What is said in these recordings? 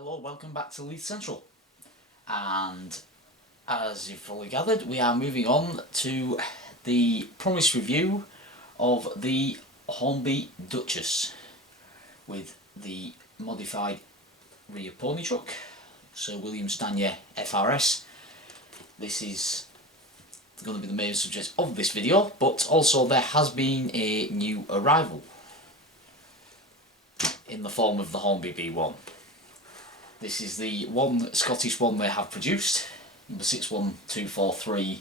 Hello, welcome back to Leith Central, and as you've probably gathered, we are moving on to the promised review of the Hornby Duchess with the modified rear pony truck, Sir William Stanier F.R.S. This is going to be the main subject of this video, but also there has been a new arrival in the form of the Hornby B1. This is the one Scottish one they have produced, number 61243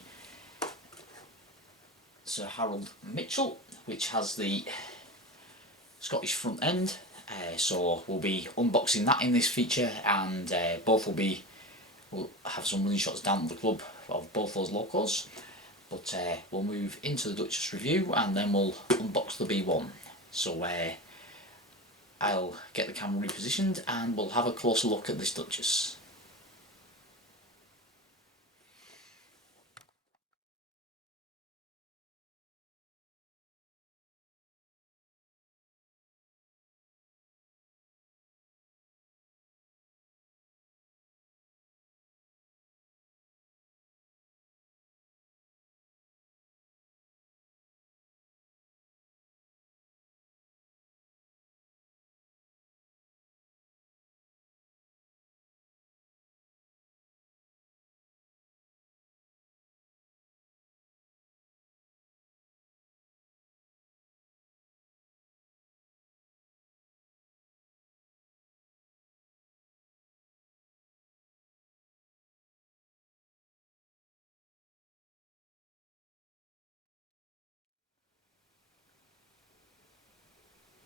Sir Harold Mitchell, which has the Scottish front end. So we'll be unboxing that in this feature, and we'll have some running shots down at the club of both those locos. But we'll move into the Duchess review and then we'll unbox the B1. So I'll get the camera repositioned and we'll have a closer look at this Duchess.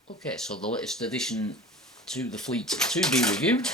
Okay, so the latest addition to the fleet to be reviewed.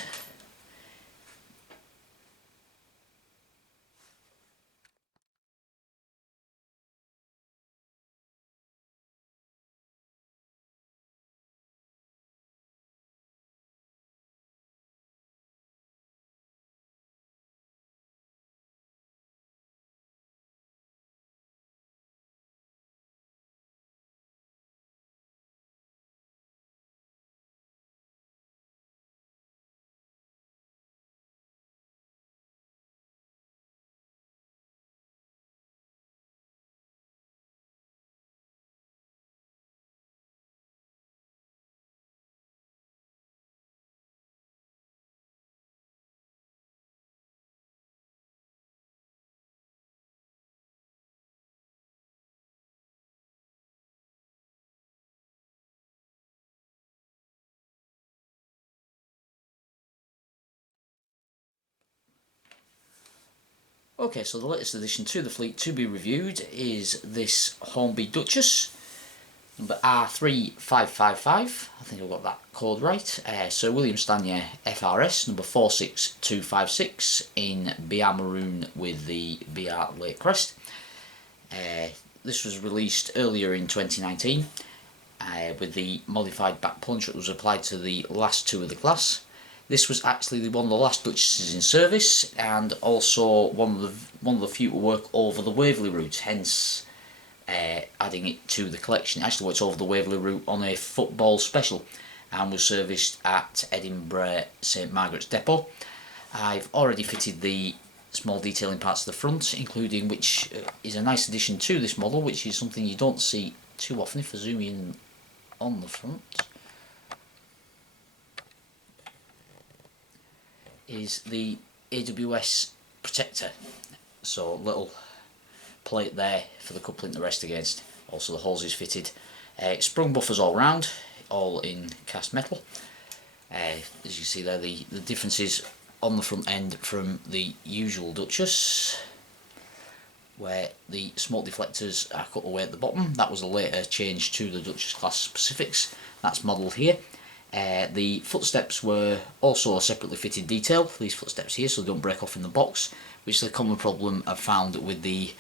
Okay, so the latest addition to the fleet to be reviewed is this Hornby Duchess, number R3555, I think I've got that code right, Sir William Stanier FRS, number 46256 in BR Maroon with the BR Lake Crest. This was released earlier in 2019 with the modified back punch that was applied to the last two of the class. This was actually one of the last Duchesses in service, and also one of the few to work over the Waverley route, hence adding it to the collection. It actually worked over the Waverley route on a football special and was serviced at Edinburgh St Margaret's Depot. I've already fitted the small detailing parts of the front, including, which is a nice addition to this model, which is something you don't see too often. If I zoom in on the front, is the AWS protector, so little plate there for the coupling to rest against. Also the hose is fitted. Sprung buffers all round, all in cast metal. As you see there, the differences on the front end from the usual Duchess, where the smoke deflectors are cut away at the bottom. That was a later change to the Duchess class specifics. That's modelled here. The footsteps were also a separately fitted detail, these footsteps here, so they don't break off in the box, which is a common problem I've found with the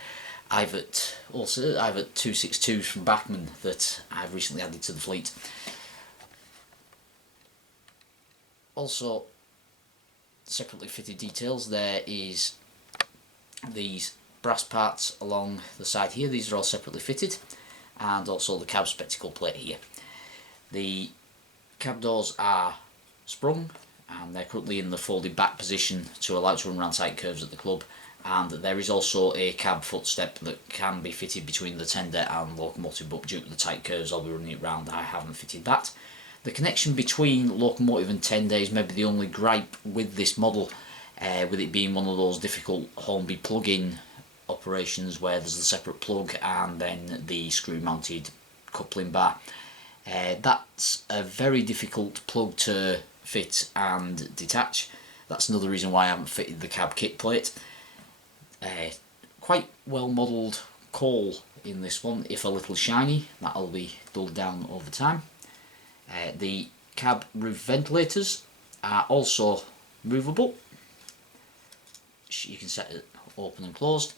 Ivert 262s from Bachmann that I've recently added to the fleet. Also, separately fitted details, there is these brass parts along the side here. These are all separately fitted, and also the cab spectacle plate here. The cab doors are sprung and they're currently in the folded back position to allow it to run around tight curves at the club. And there is also a cab footstep that can be fitted between the tender and locomotive, but due to the tight curves I'll be running it round, I haven't fitted that. The connection between locomotive and tender is maybe the only gripe with this model, with it being one of those difficult Hornby plug-in operations where there's a separate plug and then the screw mounted coupling bar. That's a very difficult plug to fit and detach. That's another reason why I haven't fitted the cab kit plate. Quite well modelled coal in this one, if a little shiny. That'll be dulled down over time. The cab roof ventilators are also movable. You can set it open and closed.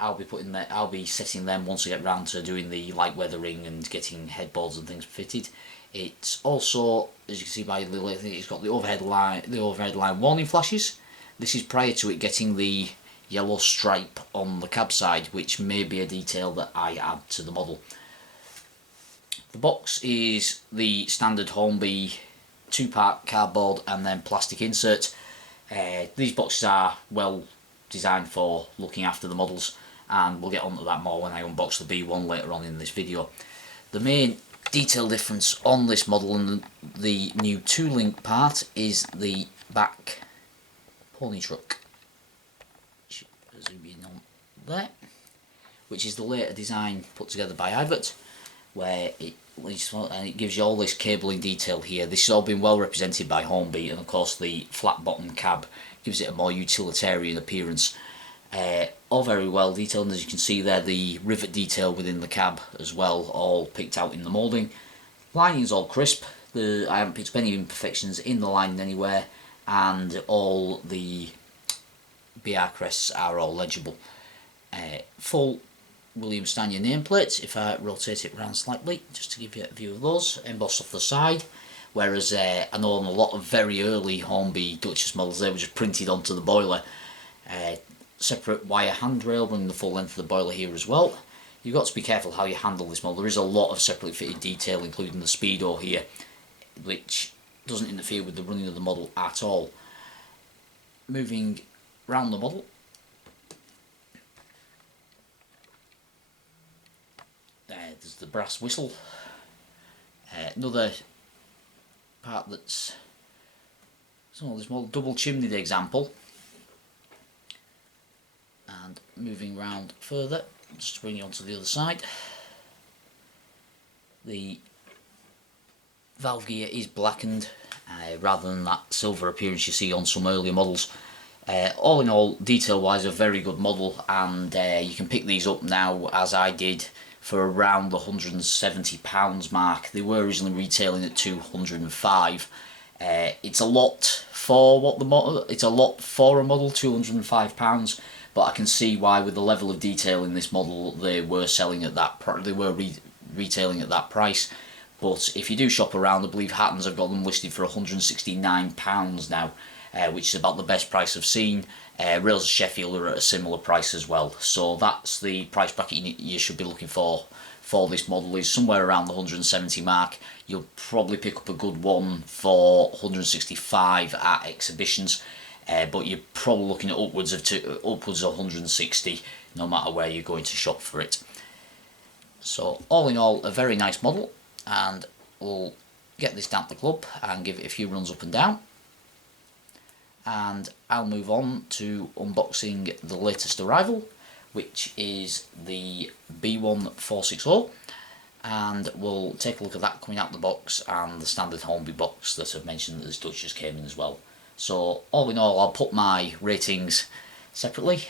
I'll be setting them once I get round to doing the light weathering and getting headboards and things fitted. It's also, as you can see by the Leith, it's got the overhead line warning flashes. This is prior to it getting the yellow stripe on the cab side, which may be a detail that I add to the model. The box is the standard Hornby 2-part cardboard and then plastic insert. These boxes are well designed for looking after the models, and we'll get onto that more when I unbox the B1 later on in this video. The main detail difference on this model and the new 2-link part is the back pony truck. Zoom in on there, which is the later design put together by Ivert, where it gives you all this cabling detail here. This has all been well represented by Hornby, and of course the flat bottom cab gives it a more utilitarian appearance. All very well detailed, and as you can see there, the rivet detail within the cab as well, all picked out in the moulding. Lining is all crisp. I haven't picked up any imperfections in the lining anywhere, and all the BR crests are all legible. Full William Stanier nameplate, if I rotate it around slightly just to give you a view of those, embossed off the side, whereas I know on a lot of very early Hornby Duchess models they were just printed onto the boiler. Separate wire handrail running the full length of the boiler here as well. You've got to be careful how you handle this model. There is a lot of separately fitted detail, including the speedo here, which doesn't interfere with the running of the model at all. Moving round the model, there's the brass whistle. Another part that's this model, double chimneyed example. And moving round further, just to bring you onto the other side, the valve gear is blackened rather than that silver appearance you see on some earlier models. All in all, detail wise, a very good model, and you can pick these up now, as I did, for around the £170 mark. They were originally retailing at £205. It's a lot for what the model. It's a lot for a model, £205. But I can see why, with the level of detail in this model, they were selling at that. They were retailing at that price. But if you do shop around, I believe Hatton's have got them listed for £169 now, which is about the best price I've seen. Rails of Sheffield are at a similar price as well. So that's the price bracket you should be looking for this model, is somewhere around the 170 mark. You'll probably pick up a good one for 165 at exhibitions, but you're probably looking at upwards of 160 no matter where you're going to shop for it. So all in all, a very nice model, and we'll get this down to the club and give it a few runs up and down, and I'll move on to unboxing the latest arrival, which is the B1 460, and we'll take a look at that coming out the box, and the standard Hornby box that I've mentioned that this Duchess came in as well. So all in all, I'll put my ratings separately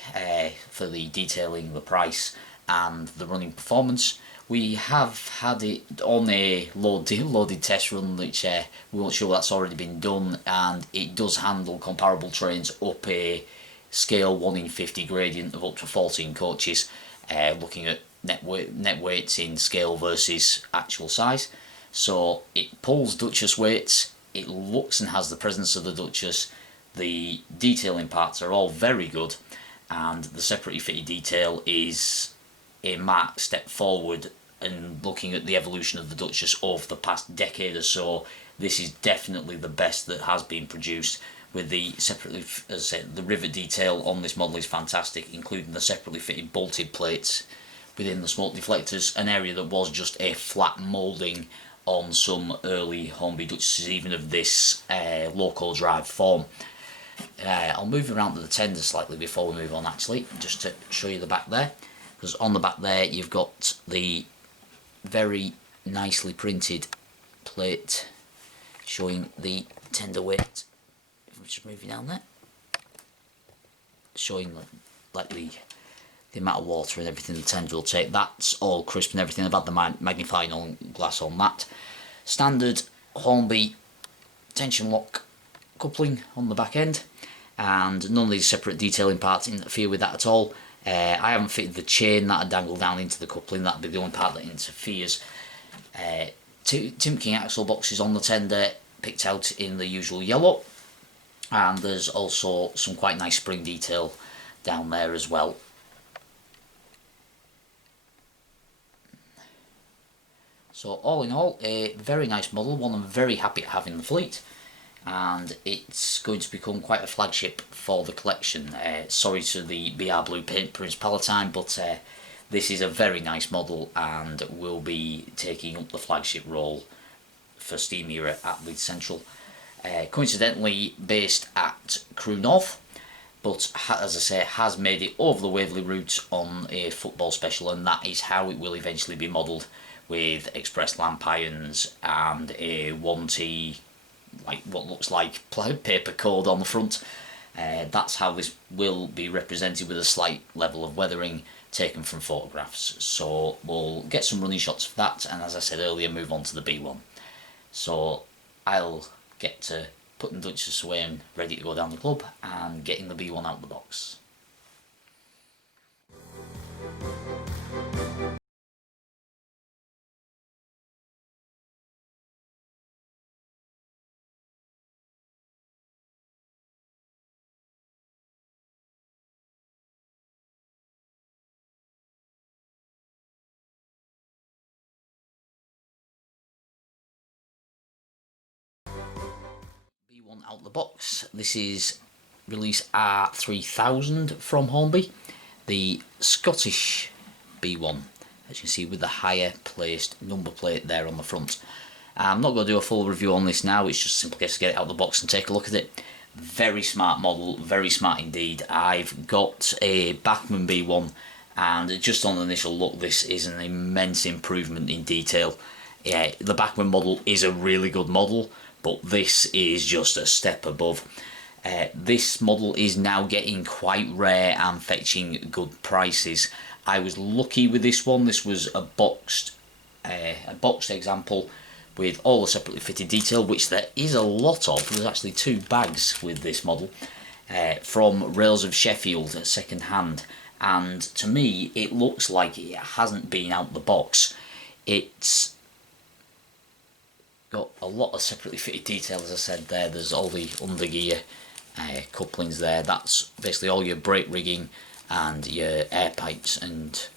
for the detailing, the price and the running performance. We have had it on a loaded test run, which we won't show that's already been done, and it does handle comparable trains up a scale 1 in 50 gradient of up to 14 coaches, looking at net weights in scale versus actual size. So it pulls Duchess weights, it looks and has the presence of the Duchess, the detailing parts are all very good, and the separately fitted detail is a marked step forward. And looking at the evolution of the Duchess over the past decade or so, this is definitely the best that has been produced. With the separately, as I said, the rivet detail on this model is fantastic, including the separately fitted bolted plates within the smoke deflectors, an area that was just a flat moulding on some early Hornby Duchesses, even of this loco drive form. I'll move around to the tender slightly before we move on, actually, just to show you the back there, because on the back there you've got the very nicely printed plate showing the tender weight. If I'm just moving down there, showing like the amount of water and everything the tender will take. That's all crisp and everything. I've had the magnifying glass on that. Standard Hornby tension lock coupling on the back end, and none of these separate detailing parts interfere with that at all. I haven't fitted the chain that I dangle down into the coupling. That'd be the only part that interferes. Two Timking axle boxes on the tender, picked out in the usual yellow, and there's also some quite nice spring detail down there as well. So all in all, a very nice model, one I'm very happy to have in the fleet, and it's going to become quite a flagship for the collection. Sorry to the BR Blue Paint Prince Palatine, but this is a very nice model and will be taking up the flagship role for Stanier at Leith Central. Coincidentally based at Crewe North, but as I say, has made it over the Waverley route on a football special, and that is how it will eventually be modelled, with express lamp irons and a 1T, like what looks like paper cord on the front. That's how this will be represented, with a slight level of weathering taken from photographs. So we'll get some running shots of that, and as I said earlier, move on to the B1. So I'll get to putting Duchess away and ready to go down the club and getting the B1 out of the box. B1 out the box. This is release R3000 from Hornby, the Scottish B1, as you can see, with the higher placed number plate there on the front. I'm not going to do a full review on this now, it's just a simple case to get it out of the box and take a look at it. Very smart model, very smart indeed. I've got a Bachmann B1, and just on the initial look, this is an immense improvement in detail. Yeah, the Bachmann model is a really good model, but this is just a step above. This model is now getting quite rare and fetching good prices. I was lucky with this one. This was a boxed example with all the separately fitted detail, which there is a lot of. There's actually 2 bags with this model from Rails of Sheffield, second hand, and to me it looks like it hasn't been out the box. It's got a lot of separately fitted detail, as I said there. There's all the undergear couplings there. That's basically all your brake rigging and your air pipes and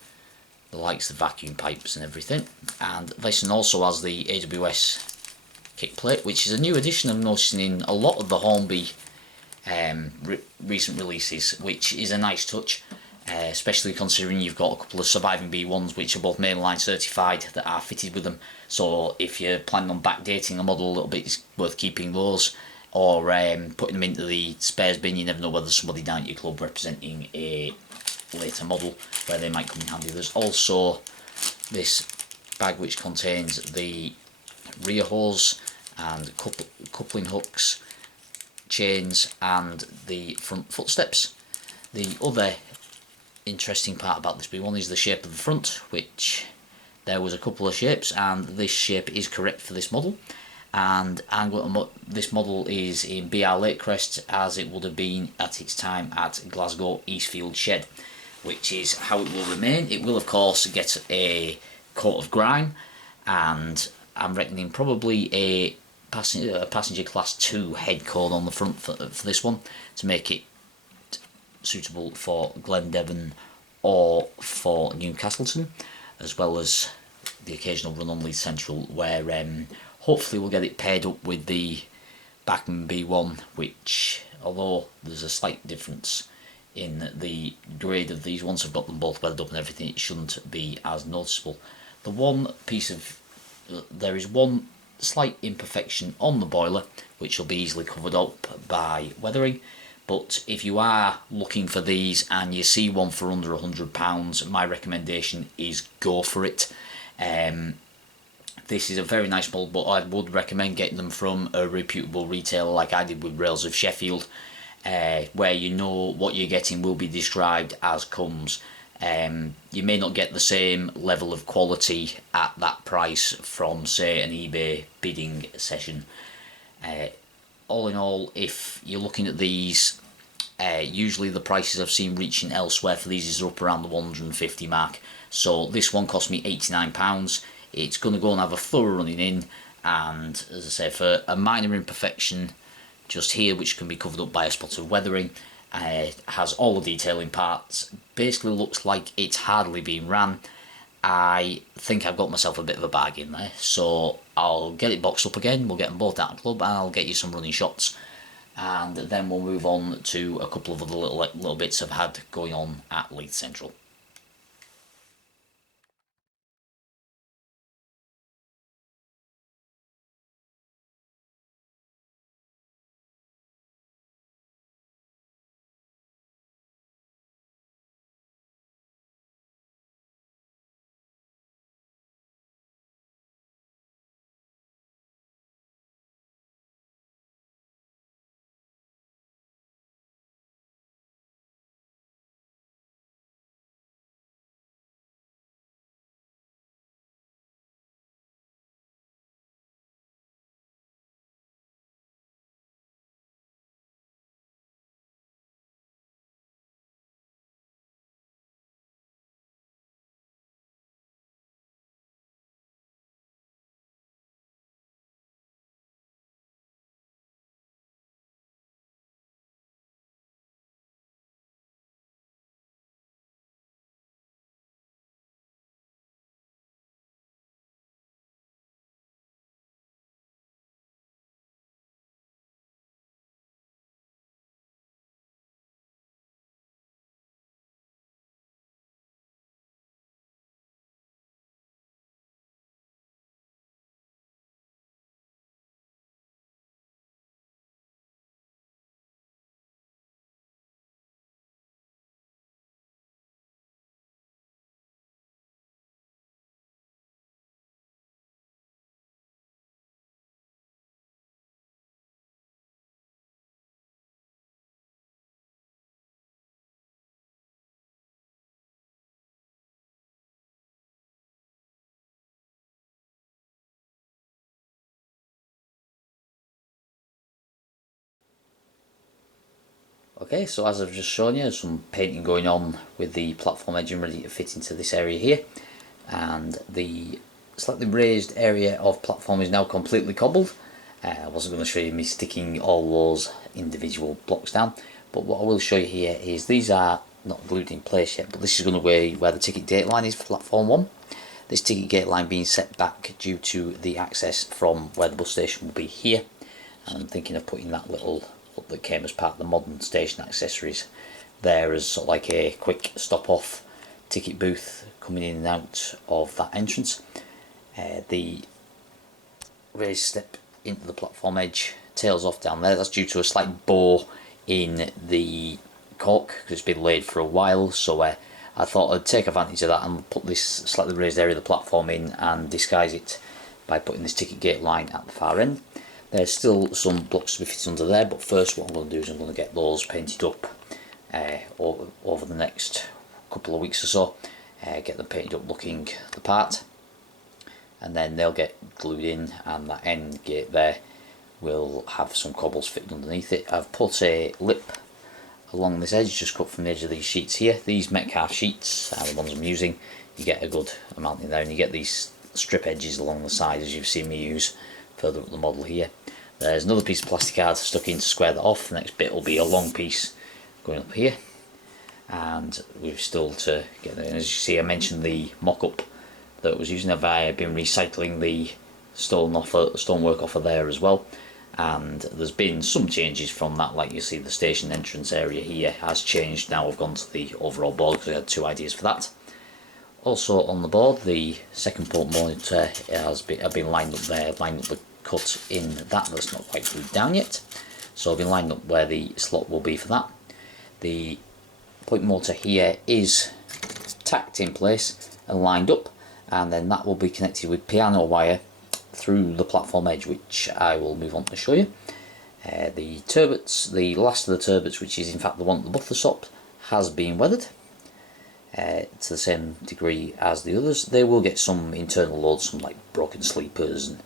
the likes of vacuum pipes and everything. And this one also has the AWS kick plate, which is a new addition I'm noticing in a lot of the Hornby recent releases, which is a nice touch, especially considering you've got a couple of surviving B1s which are both mainline certified that are fitted with them. So if you're planning on backdating a model a little bit, it's worth keeping those, or putting them into the spares bin. You never know whether somebody down at your club representing a later model where they might come in handy. There's also this bag which contains the rear hose and coupling hooks, chains, and the front footsteps. The other interesting part about this B1 is the shape of the front, which there was a couple of shapes, and this shape is correct for this model. And this model is in BR Lake Crest, as it would have been at its time at Glasgow Eastfield Shed, which is how it will remain. It will of course get a coat of grime, and I'm reckoning probably a passenger class 2 head code on the front for this one, to make it suitable for Glendevon or for Newcastleton, as well as the occasional run on Leith Central, where Hopefully we'll get it paired up with the Bachmann B1, which, although there's a slight difference in the grade of these, once I've got them both welded up and everything, it shouldn't be as noticeable. There is one slight imperfection on the boiler, which will be easily covered up by weathering. But if you are looking for these and you see one for under £100, my recommendation is go for it. This is a very nice mould, but I would recommend getting them from a reputable retailer like I did with Rails of Sheffield, where you know what you're getting will be described as comes. You may not get the same level of quality at that price from, say, an eBay bidding session. All in all, if you're looking at these, usually the prices I've seen reaching elsewhere for these is up around the 150 mark. So this one cost me £89. It's going to go and have a thorough running in, and as I say, for a minor imperfection just here, which can be covered up by a spot of weathering, has all the detailing parts, basically looks like it's hardly been ran. I think I've got myself a bit of a bargain there, so I'll get it boxed up again, we'll get them both out of the club, and I'll get you some running shots, and then we'll move on to a couple of other little bits I've had going on at Leith Central. Okay, so as I've just shown you, there's some painting going on with the platform edging ready to fit into this area here, and the slightly raised area of platform is now completely cobbled. I wasn't going to show you me sticking all those individual blocks down, but what I will show you here is these are not glued in place yet, but this is going to be where the ticket gate line is for platform 1. This ticket gate line being set back due to the access from where the bus station will be here, and I'm thinking of putting that little that came as part of the modern station accessories there as sort of like a quick stop off ticket booth coming in and out of that entrance. The raised step into the platform edge tails off down there. That's due to a slight bore in the cork because it's been laid for a while, so I thought I'd take advantage of that and put this slightly raised area of the platform in and disguise it by putting this ticket gate line at the far end. There's still some blocks to be fitted under there, but first what I'm going to do is I'm going to get those painted up over the next couple of weeks or so, get them painted up looking the part, and then they'll get glued in, and that end gate there will have some cobbles fitted underneath it. I've put a lip along this edge just cut from the edge of these sheets here. These Metcalf sheets are the ones I'm using. You get a good amount in there, and you get these strip edges along the side as you've seen me use further up the model here. There's another piece of plastic card stuck in to square that off. The next bit will be a long piece going up here, and we've still to get there. And as you see, I mentioned the mock-up that I was using. I've been recycling the stonework off of there as well. And there's been some changes from that, like you see the station entrance area here has changed. Now I've gone to the overall board because I had two ideas for that. Also on the board, the second port monitor has been lined up there, lined up the cut in that's not quite glued down yet. So I've been lined up where the slot will be for that. The point motor here is tacked in place and lined up, and then that will be connected with piano wire through the platform edge, which I will move on to show you. The turbots, the last of the turbots, which is in fact the one at the buffer stop, has been weathered to the same degree as the others. They will get some internal loads, some like broken sleepers and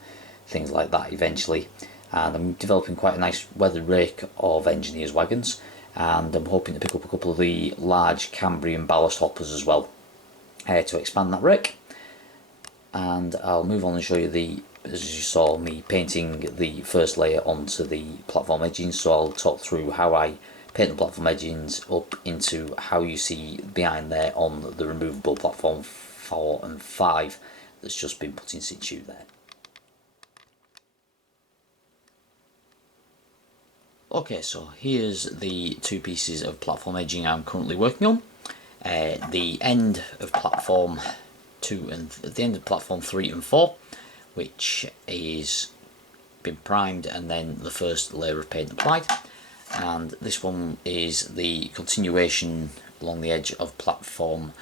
things like that eventually. And I'm developing quite a nice weathered rake of engineers' wagons, and I'm hoping to pick up a couple of the large Cambrian ballast hoppers as well to expand that rake. And I'll move on and show you as you saw me painting the first layer onto the platform edging. So I'll talk through how I paint the platform edgings up into how you see behind there on the removable platform 4 and 5 that's just been put in situ there. Okay, so here's the two pieces of platform edging I'm currently working on. The end of platform 2 and at the end of platform 3 and 4, which is been primed, and then the first layer of paint applied. And this one is the continuation along the edge of platform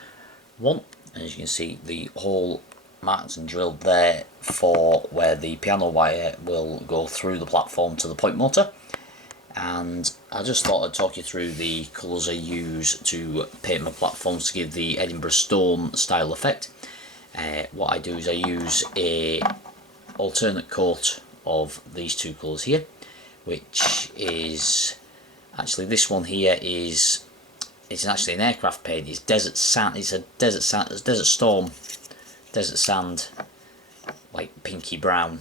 1. And as you can see, the hole marked and drilled there for where the piano wire will go through the platform to the point motor. And I just thought I'd talk you through the colours I use to paint my platforms to give the Edinburgh stone style effect. What I do is I use a alternate coat of these two colours here, which is actually this one here it's actually an aircraft paint. It's desert sand. It's a desert storm, desert sand, like pinky brown,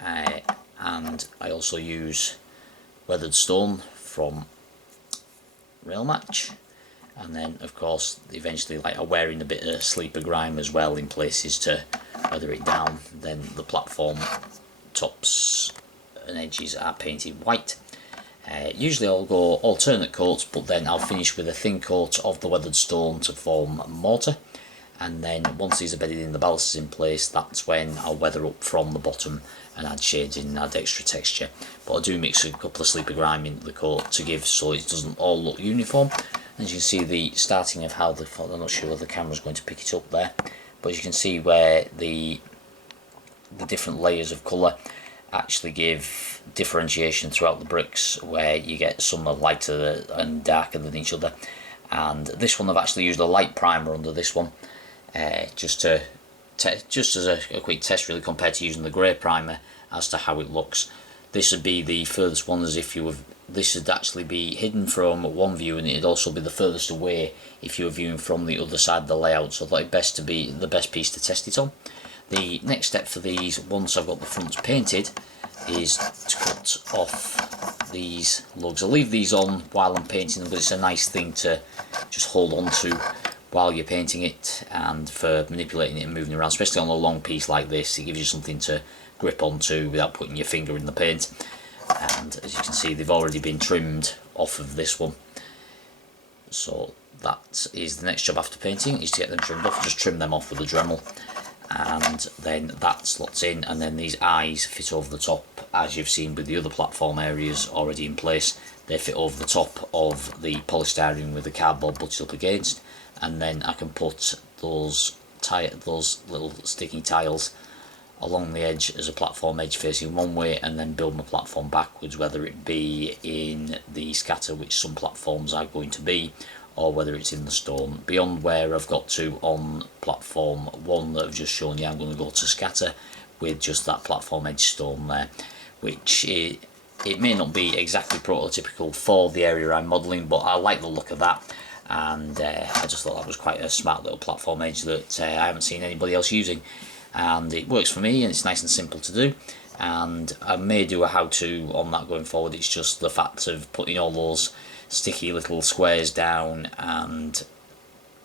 and I also use weathered stone from Rail Match, and then of course eventually like I'm wearing a bit of sleeper grime as well in places to weather it down. Then the platform tops and edges are painted white. Usually I'll go alternate coats, but then I'll finish with a thin coat of the weathered stone to form mortar, and then once these are bedded in, the ballast is in place, that's when I'll weather up from the bottom and add shades in and add extra texture. But I do mix a couple of sleeper grime into the coat to give so it doesn't all look uniform. As you can see, the starting of how I'm not sure whether the camera's going to pick it up there, but as you can see where the different layers of colour actually give differentiation throughout the bricks, where you get some are lighter and darker than each other. And this one I've actually used a light primer under this one, just as a quick test really, compared to using the grey primer as to how it looks. This would be the furthest one, as if you were, this would actually be hidden from one view, and it'd also be the furthest away if you were viewing from the other side of the layout. So I thought it best to be the best piece to test it on. The next step for these, once I've got the fronts painted, is to cut off these lugs. I'll leave these on while I'm painting them, but it's a nice thing to just hold on to while you're painting it, and for manipulating it and moving around, especially on a long piece like this. It gives you something to grip onto without putting your finger in the paint. And as you can see, they've already been trimmed off of this one. So that is the next job after painting, is to get them trimmed off. Just trim them off with a Dremel, and then that slots in, and then these eyes fit over the top, as you've seen with the other platform areas already in place. They fit over the top of the polystyrene with the cardboard butted up against, and then I can put those little sticky tiles along the edge as a platform edge facing one way, and then build my platform backwards, whether it be in the scatter, which some platforms are going to be, or whether it's in the stone. Beyond where I've got to on platform 1 that I've just shown you, I'm going to go to scatter with just that platform edge stone there, which it may not be exactly prototypical for the area I'm modelling, but I like the look of that. And I just thought that was quite a smart little platform edge that I haven't seen anybody else using, and it works for me, and it's nice and simple to do. And I may do a how-to on that going forward. It's just the fact of putting all those sticky little squares down and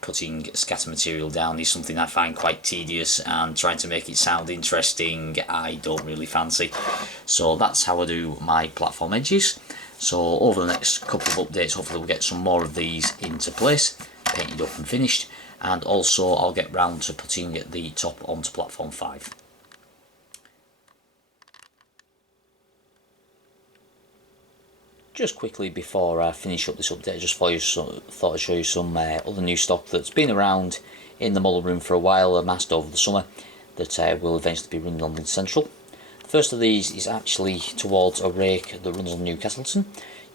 cutting scatter material down is something I find quite tedious, and trying to make it sound interesting I don't really fancy. So that's how I do my platform edges. So over the next couple of updates, hopefully we'll get some more of these into place, painted up and finished, and also I'll get round to putting the top onto platform 5. Just quickly before I finish up this update, I just thought I'd show you some other new stock that's been around in the model room for a while, amassed over the summer, that will eventually be running on Leith Central. The first of these is actually towards a rake that runs on Newcastleton.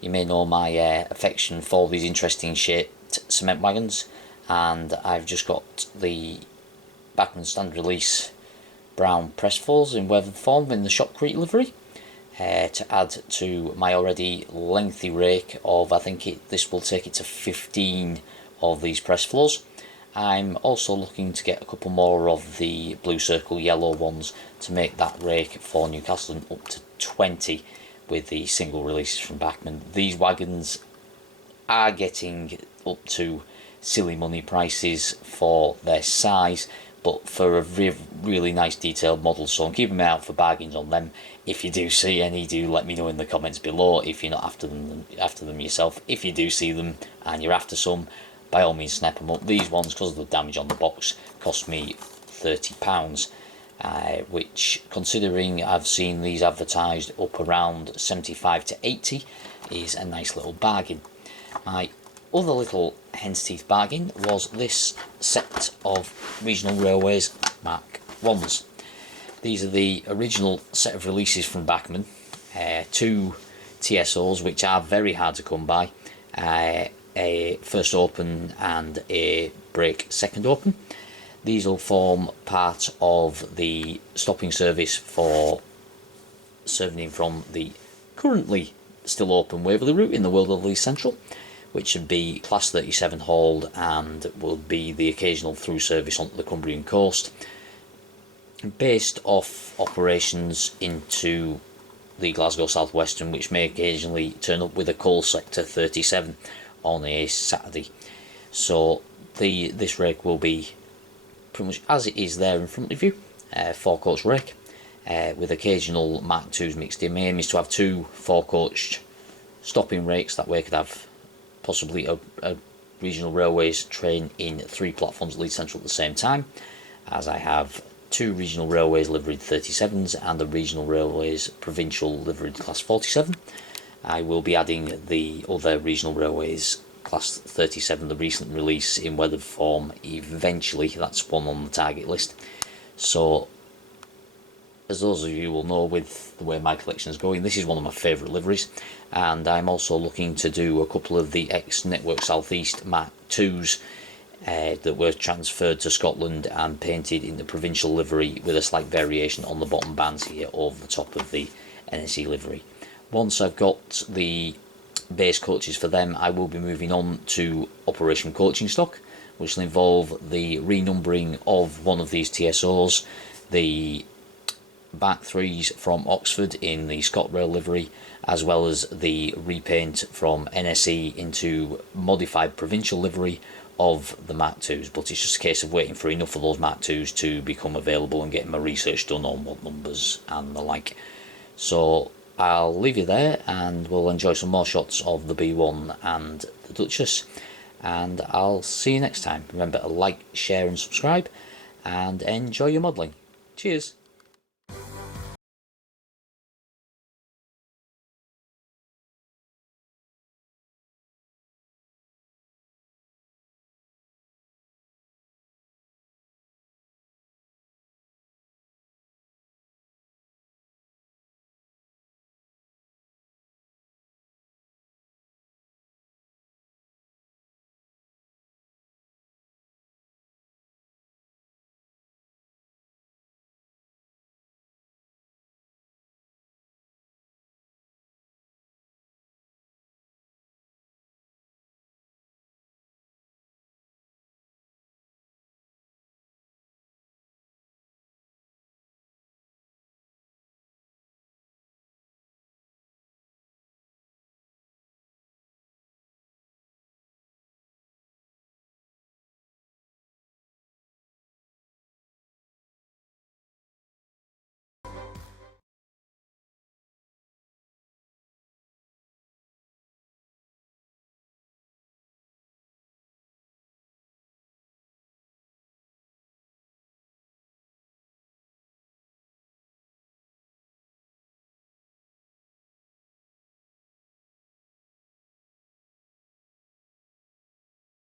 You may know my affection for these interesting shaped cement wagons, and I've just got the Bachmann standard release brown press fours in weathered form in the shopcrete livery. To add to my already lengthy rake of, I think this will take it to 15 of these press floors. I'm also looking to get a couple more of the blue circle yellow ones to make that rake for Newcastle up to 20 with the single releases from Bachmann. These wagons are getting up to silly money prices for their size, but for a really nice detailed model, so I'm keeping my eye out for bargains on them. If you do see any, do let me know in the comments below if you're not after them yourself. If you do see them and you're after some, by all means snap them up. These ones, because of the damage on the box, cost me £30, which, considering I've seen these advertised up around 75 to 80, is a nice little bargain. My other little hen's teeth bargain was this set of Regional Railways Mark 1s. These are the original set of releases from Bachmann, 2 TSOs which are very hard to come by, a first open and a brake second open. These will form part of the stopping service for serving from the currently still open Waverley route in the world of Leith Central, which would be class 37 hauled and will be the occasional through service onto the Cumbrian coast, based off operations into the Glasgow South Western, which may occasionally turn up with a coal sector 37 on a Saturday. So this rake will be pretty much as it is there in front of you, 4-coach rake, with occasional Mark 2s mixed in. My aim is to have 2 4-coached stopping rakes, that way I could have possibly a Regional Railways train in 3 platforms at Leith Central at the same time, as I have 2 Regional Railways liveried 37s and a Regional Railways Provincial liveried class 47. I will be adding the other Regional Railways class 37, the recent release in weathered form, eventually. That's one on the target list. So, as those of you will know, with the way my collection is going, this is one of my favourite liveries, and I'm also looking to do a couple of the ex-Network South East Mark 2s that were transferred to Scotland and painted in the provincial livery, with a slight variation on the bottom bands here over the top of the NSE livery. Once I've got the base coaches for them, I will be moving on to Operation Coaching Stock, which will involve the renumbering of one of these TSOs, the Mark 3s from Oxford in the ScotRail livery, as well as the repaint from NSE into modified provincial livery of the Mark 2s. But it's just a case of waiting for enough of those Mark 2s to become available and getting my research done on what numbers and the like. So I'll leave you there, and we'll enjoy some more shots of the B1 and the Duchess, and I'll see you next time. Remember to like, share and subscribe, and enjoy your modelling. Cheers!